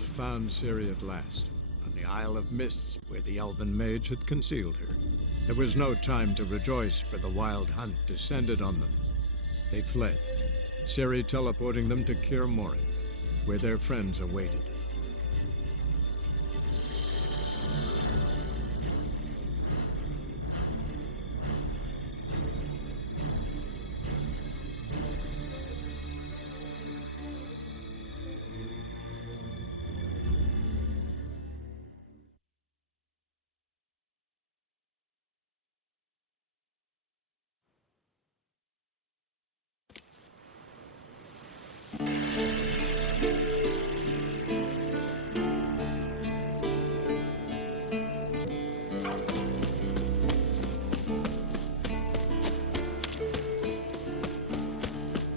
Geralt found Ciri at last, on the Isle of Mists, where the elven mage had concealed her. There was no time to rejoice, for the wild hunt descended on them. They fled, Ciri teleporting them to Kaer Morhen, where their friends awaited.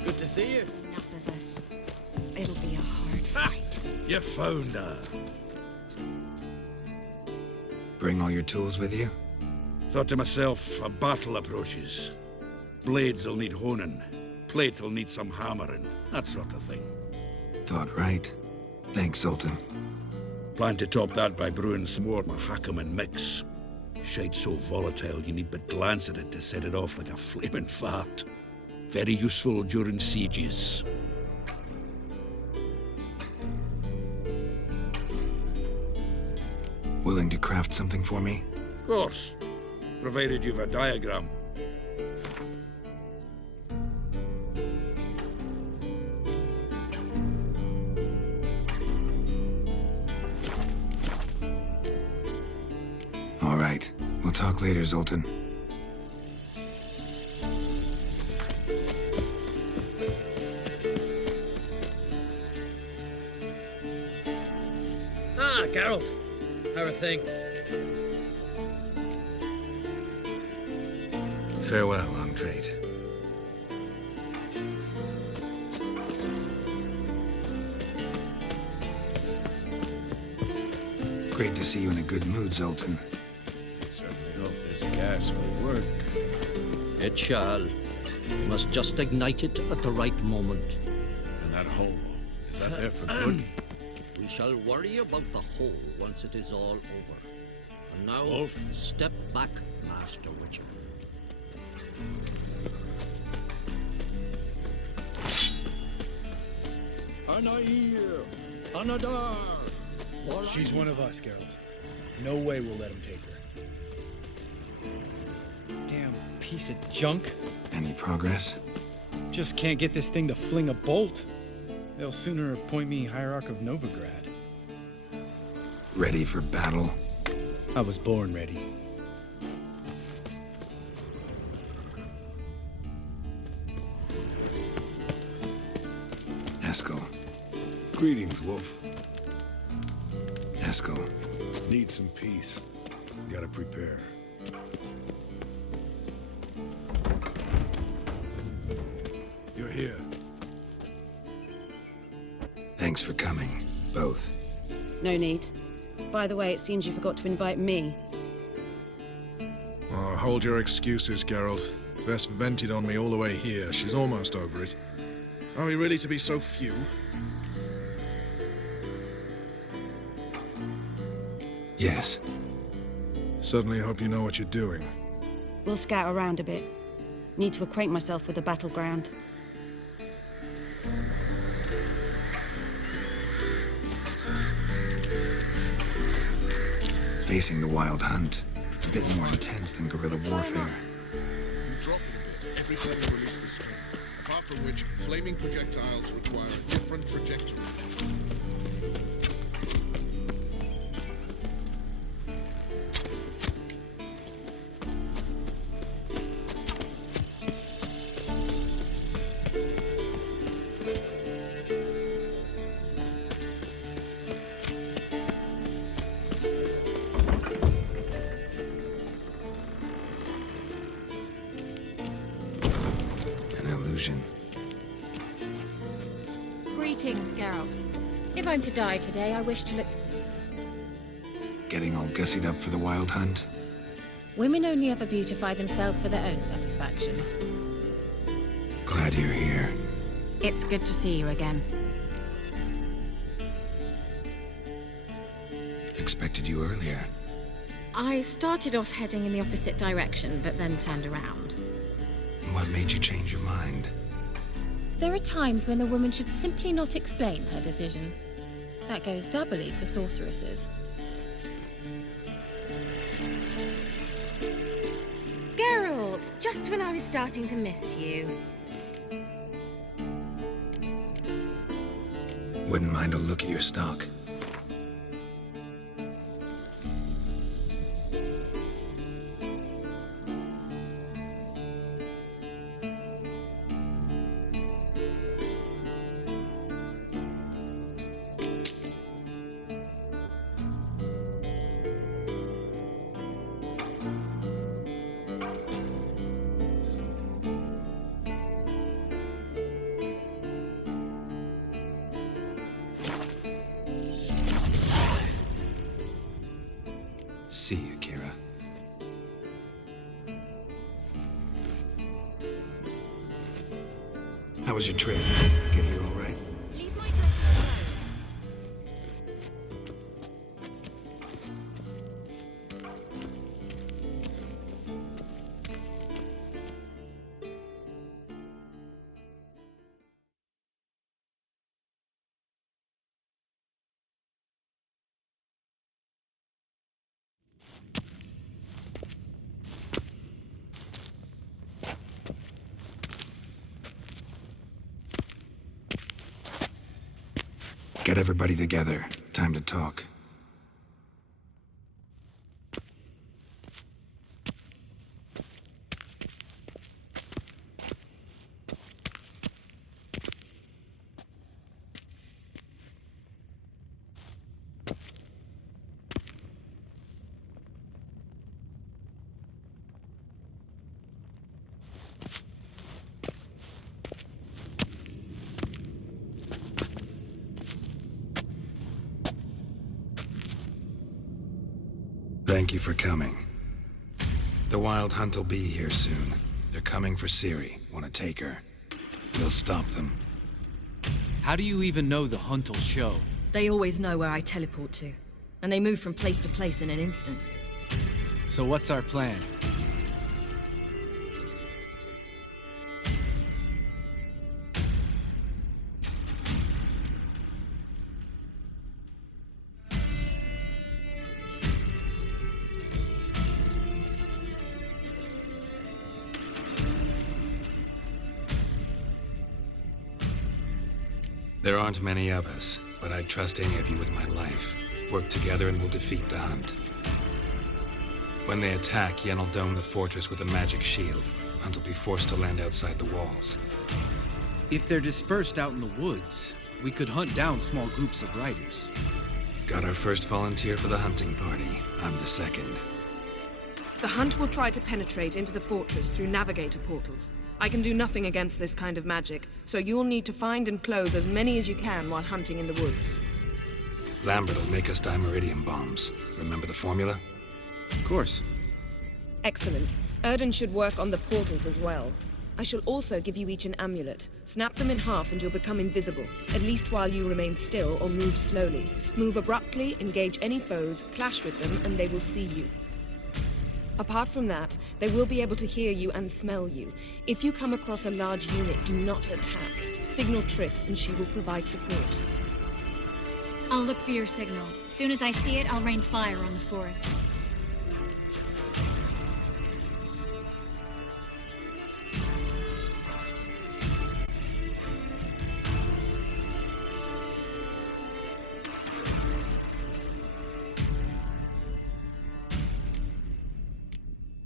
Good to see you. Enough of us. It'll be a hard fight. You found her. Bring all your tools with you? Thought to myself, a battle approaches. Blades will need honing. Plate will need some hammering. That sort of thing. Thought right. Thanks, Sultan. Plan to top that by brewing some more Mahakaman mix. Shite so volatile you need but glance at it to set it off like a flaming fart. Very useful during sieges. Willing to craft something for me? Of course. Provided you've a diagram. All right. We'll talk later, Zoltan. Ah, Geralt. How are things? Farewell, Ancrate. Great to see you in a good mood, Zoltan. Certainly hope this gas will work. It shall. We must just ignite it at the right moment. And that hole, is that there for good? We shall worry about the hole once it is all over. And now, Wolf. step back, Master Witcher. Anair! Anadar! She's one of us, Geralt. No way we'll let him take her. Damn piece of junk. Any progress? Just can't get this thing to fling a bolt. They'll sooner appoint me Hierarch of Novigrad. Ready for battle? I was born ready. Eskel. Greetings, Wolf. Eskel. Need some peace. Gotta prepare. You're here. Thanks for coming, both. No need. By the way, it seems you forgot to invite me. Oh, hold your excuses, Geralt. Vess vented on me all the way here. She's almost over it. Are we really to be so few? Yes. Certainly hope you know what you're doing. We'll scout around a bit. Need to acquaint myself with the battleground. Facing the wild hunt. A bit more intense than guerrilla warfare. You drop it a bit every time you release the string. Apart from which, flaming projectiles require a different trajectory. An illusion. Greetings, Geralt. If I'm to die today, I wish to look... Getting all gussied up for the wild hunt? Women only ever beautify themselves for their own satisfaction. Glad you're here. It's good to see you again. Expected you earlier. I started off heading in the opposite direction, but then turned around. What made you change your mind? There are times when a woman should simply not explain her decision. That goes doubly for sorceresses. Geralt, just when I was starting to miss you. Wouldn't mind a look at your stock. See you, Kira. How was your trip? Get here all right? Leave my dressing alone. Get everybody together. Time to talk. Thank you for coming. The Wild Hunt will be here soon. They're coming for Ciri. Want to take her? We'll stop them. How do you even know the hunt will show? They always know where I teleport to, and they move from place to place in an instant. So what's our plan? There aren't many of us, but I'd trust any of you with my life. Work together and we'll defeat the Hunt. When they attack, Yen will dome the fortress with a magic shield. Hunt will be forced to land outside the walls. If they're dispersed out in the woods, we could hunt down small groups of riders. Got our first volunteer for the hunting party. I'm the second. The Hunt will try to penetrate into the fortress through navigator portals. I can do nothing against this kind of magic, so you'll need to find and close as many as you can while hunting in the woods. Lambert will make us dimeridium bombs. Remember the formula? Of course. Excellent. Erden should work on the portals as well. I shall also give you each an amulet. Snap them in half and you'll become invisible, at least while you remain still or move slowly. Move abruptly, engage any foes, clash with them, and they will see you. Apart from that, they will be able to hear you and smell you. If you come across a large unit, do not attack. Signal Triss and she will provide support. I'll look for your signal. Soon as I see it, I'll rain fire on the forest.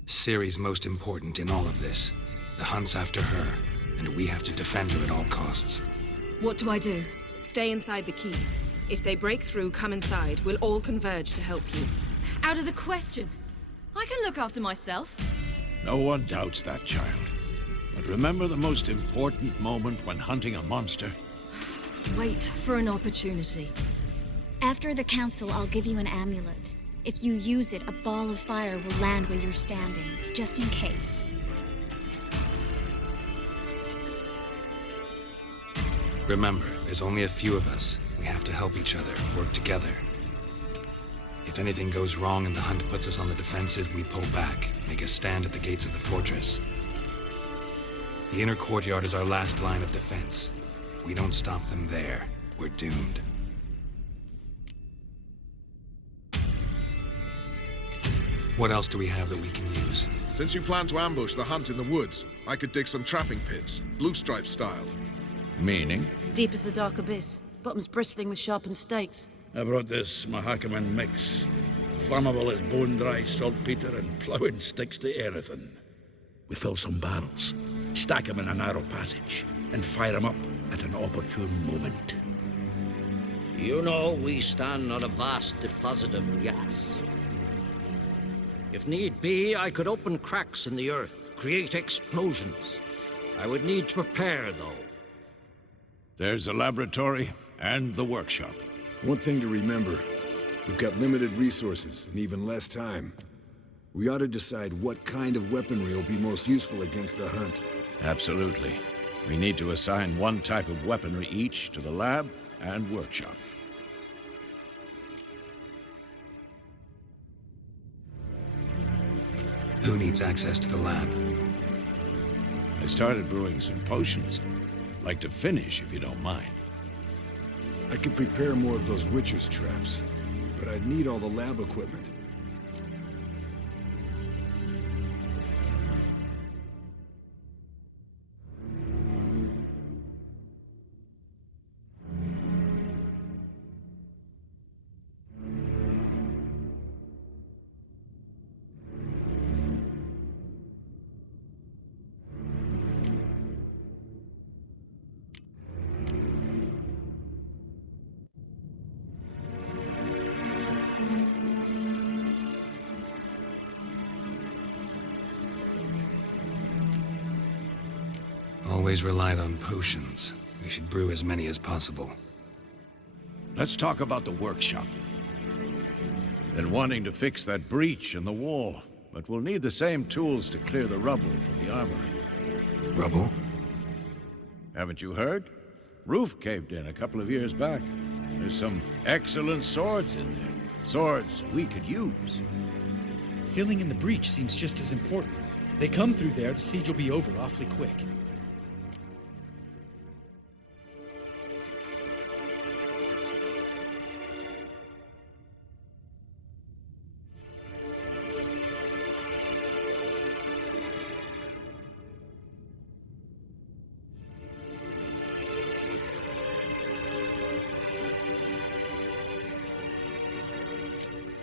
Ciri's most important in all of this. The Hunt's after her, and we have to defend her at all costs. What do I do? Stay inside the keep. If they break through, come inside. We'll all converge to help you. Out of the question. I can look after myself. No one doubts that, child. But remember the most important moment when hunting a monster? Wait for an opportunity. After the council, I'll give you an amulet. If you use it, a ball of fire will land where you're standing, just in case. Remember, there's only a few of us. We have to help each other, work together. If anything goes wrong and the hunt puts us on the defensive, we pull back, make a stand at the gates of the fortress. The inner courtyard is our last line of defense. If we don't stop them there, we're doomed. What else do we have that we can use? Since you plan to ambush the hunt in the woods, I could dig some trapping pits, blue stripe style. Meaning? Deep as the dark abyss, bottoms bristling with sharpened stakes. I brought this Mahakaman mix. Flammable as bone-dry saltpeter and ploughing sticks to anything. We fill some barrels, stack them in a narrow passage, and fire them up at an opportune moment. You know, we stand on a vast deposit of gas. If need be, I could open cracks in the earth, create explosions. I would need to prepare, though. There's the laboratory and the workshop. One thing to remember, we've got limited resources and even less time. We ought to decide what kind of weaponry will be most useful against the hunt. Absolutely. We need to assign one type of weaponry each to the lab and workshop. Who needs access to the lab? I started brewing some potions. Like to finish, if you don't mind. I could prepare more of those witcher's traps, but I'd need all the lab equipment. Always relied on potions. We should brew as many as possible. Let's talk about the workshop. Been wanting to fix that breach in the wall, but we'll need the same tools to clear the rubble from the armory. Rubble? Haven't you heard? Roof caved in a couple of years back. There's some excellent swords in there. Swords we could use. Filling in the breach seems just as important. They come through there, the siege will be over awfully quick.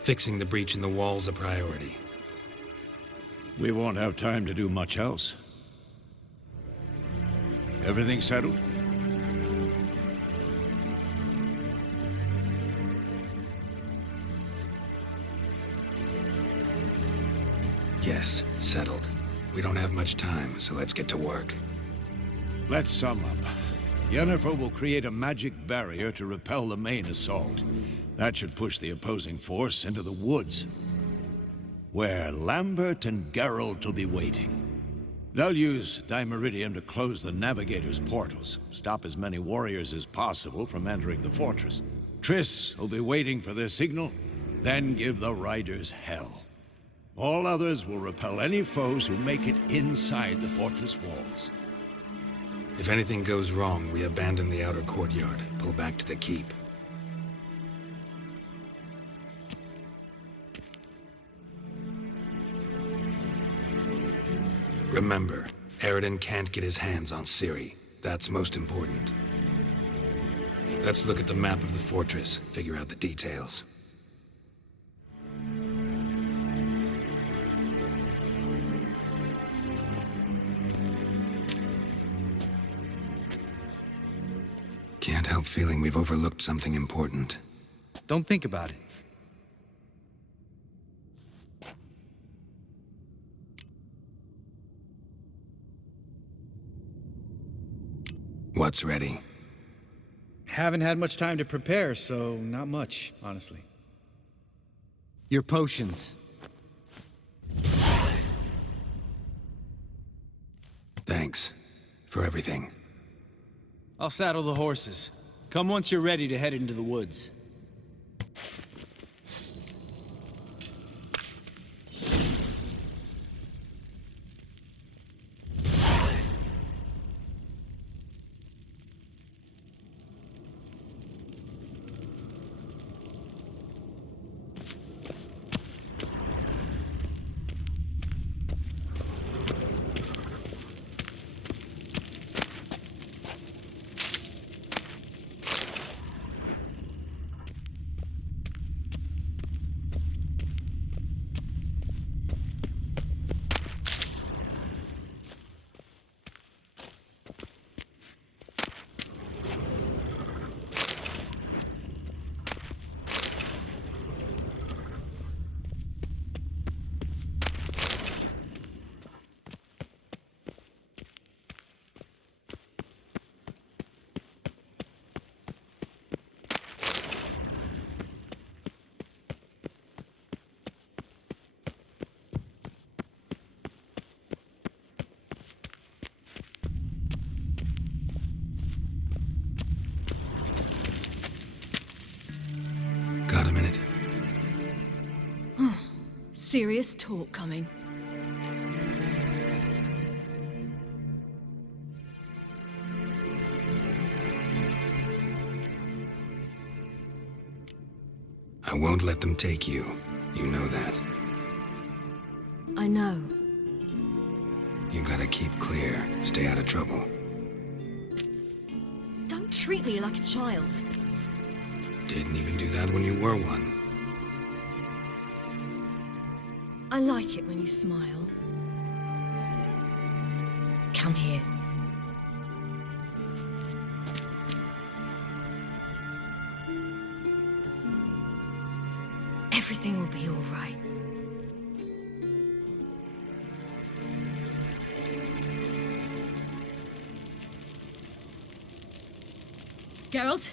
Fixing the breach in the wall's a priority. We won't have time to do much else. Everything settled? Yes, settled. We don't have much time, so let's get to work. Let's sum up. Yennefer will create a magic barrier to repel the main assault. That should push the opposing force into the woods, where Lambert and Geralt will be waiting. They'll use Dimeridium to close the Navigator's portals, stop as many warriors as possible from entering the fortress. Triss will be waiting for their signal, then give the riders hell. All others will repel any foes who make it inside the fortress walls. If anything goes wrong, we abandon the outer courtyard, pull back to the keep. Remember, Aridin can't get his hands on Ciri. That's most important. Let's look at the map of the fortress, figure out the details. Can't help feeling we've overlooked something important. Don't think about it. What's ready? Haven't had much time to prepare, so not much, honestly. Your potions. Thanks for everything. I'll saddle the horses. Come once you're ready to head into the woods. serious talk coming. I won't let them take you. You know that. I know. You gotta keep clear. Stay out of trouble. Don't treat me like a child. Didn't even do that when you were one. I like it when you smile. Come here. Everything will be all right. Geralt?